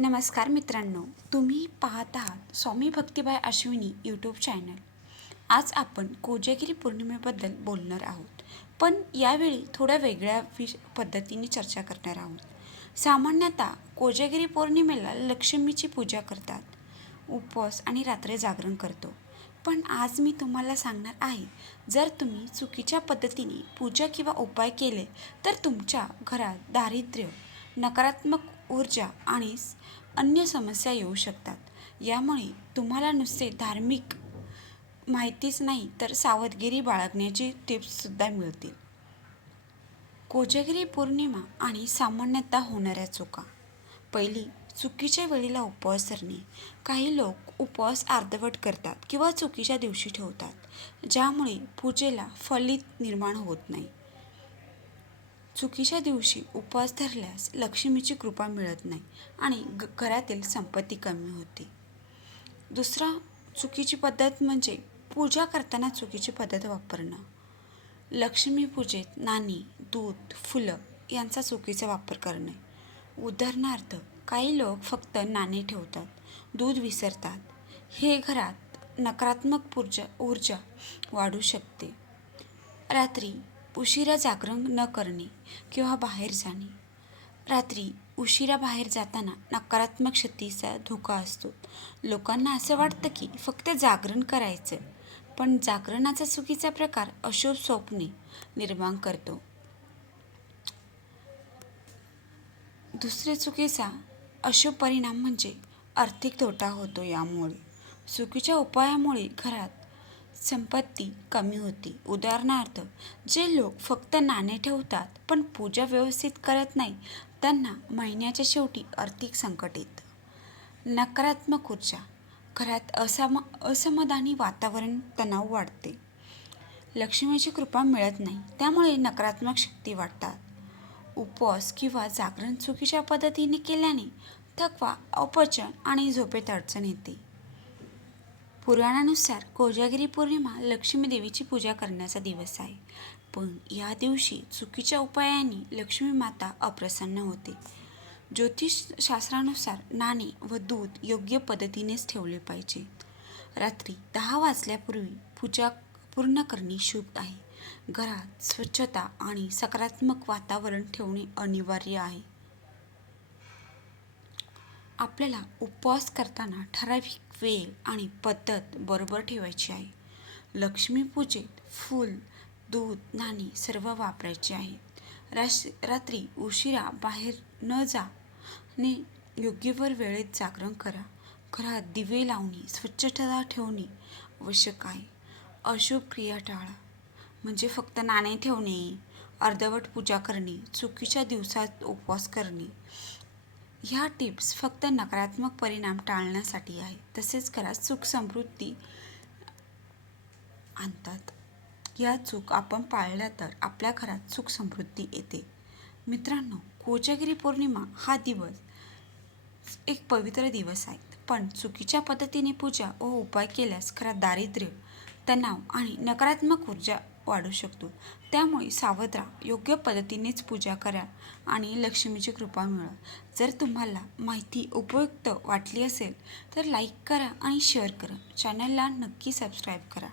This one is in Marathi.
नमस्कार मित्रांनो तुम्ही पाहत आहात स्वामी भक्तिबाई अश्विनी यूट्यूब चॅनल आज आपण कोजागिरी पौर्णिमेबद्दल बोलणार आहोत. पण यावेळी थोड्या वेगळ्या विष पद्धतीने चर्चा करणार आहोत. सामान्यतः कोजागिरी पौर्णिमेला लक्ष्मीची पूजा करतात. उपवास आणि रात्री जागरण करतो. पण आज मी तुम्हाला सांगणार आहे जर तुम्ही चुकीच्या पद्धतीने पूजा किंवा उपाय केले तर तुमच्या घरात दारिद्र्य नकारात्मक ऊर्जा आणि अन्य समस्या येऊ शकतात. यामुळे तुम्हाला नुसते धार्मिक माहितीच नाही तर सावधगिरी बाळगण्याची टिप्ससुद्धा मिळतील. कोजागिरी पौर्णिमा आणि सामान्यतः होणाऱ्या चुका. पहिली चुकीच्या वेळेला उपवास धरणे. काही लोक उपवास अर्धवट करतात किंवा चुकीच्या दिवशी ठेवतात ज्यामुळे पूजेला फलित निर्माण होत नाही. चुकीच्या दिवशी उपवास धरल्यास लक्ष्मीची कृपा मिळत नाही आणि ग घरातील संपत्ती कमी होते. दुसरा चुकीची पद्धत म्हणजे पूजा करताना चुकीची पद्धत वापरणं. लक्ष्मी पूजेत नाणी दूध फुलं यांचा चुकीचा वापर करणे. उदाहरणार्थ काही लोक फक्त नाणी ठेवतात दूध विसरतात. हे घरात नकारात्मक ऊर्जा ऊर्जा वाढू शकते. रात्री उशिरा जागरण न करणे किंवा बाहेर जाणे. रात्री उशिरा बाहेर जाताना नकारात्मक शक्तीचा धोका असतो. लोकांना असं वाटतं की फक्त जागरण करायचं पण जागरणाचा चुकीचा प्रकार अशुभ स्वप्ने निर्माण करतो. दुसरे चुकीचा अशुभ परिणाम म्हणजे आर्थिक तोटा होतो यामुळे. चुकीच्या उपायामुळे घरात संपत्ती कमी होते. उदाहरणार्थ जे लोक फक्त नाणे ठेवतात पण पूजा व्यवस्थित करत नाही त्यांना महिन्याच्या शेवटी आर्थिक संकट येतं. नकारात्मक ऊर्जा. घरात असम असमाधानी वातावरण तणाव वाढते. लक्ष्मीची कृपा मिळत नाही त्यामुळे नकारात्मक शक्ती वाढतात. उपवास किंवा जागरण चुकीच्या पद्धतीने केल्याने थकवा अपचन आणि झोपेत अडचण येते. पुराणानुसार कोजागिरी पौर्णिमा लक्ष्मी देवीची पूजा करण्याचा दिवस आहे. पण या दिवशी चुकीच्या उपायाने लक्ष्मी माता अप्रसन्न होते. ज्योतिषशास्त्रानुसार नाणे व दूध योग्य पद्धतीनेच ठेवले पाहिजे. रात्री दहा वाजल्यापूर्वी पूजा पूर्ण करणे शुभ आहे. घरात स्वच्छता आणि सकारात्मक वातावरण ठेवणे अनिवार्य आहे. आपल्याला उपवास करताना ठराविक वेळ आणि पद्धत बरोबर ठेवायची आहे. लक्ष्मीपूजेत फूल दूध नाणी सर्व वापरायचे आहे. राश रात्री उशिरा बाहेर न जा ने योग्यवर वेळेत जागरण करा. घरात दिवे लावणे स्वच्छता ठेवणे आवश्यक आहे. अशुभ क्रिया टाळा म्हणजे फक्त नाणे ठेवणे अर्धवट पूजा करणे चुकीच्या दिवसात उपवास करणे ह्या टिप्स फक्त नकारात्मक परिणाम टाळण्यासाठी आहे तसेच खरा सुख समृद्धी आणतात. या चूक आपण पाळल्या तर आपल्या घरात सुख समृद्धी येते. मित्रांनो कोजागिरी पौर्णिमा हा दिवस एक पवित्र दिवस आहे. पण चुकीच्या पद्धतीने पूजा व उपाय केल्यास खरा दारिद्र्य तणाव आणि नकारात्मक ऊर्जा वाढू शकतो. त्यामुळे सावध राहा योग्य पद्धतीनेच पूजा करा आणि लक्ष्मीची कृपा मिळवा. जर तुम्हाला माहिती उपयुक्त वाटली असेल तर लाईक करा आणि शेअर करा. चॅनलला नक्की सबस्क्राईब करा.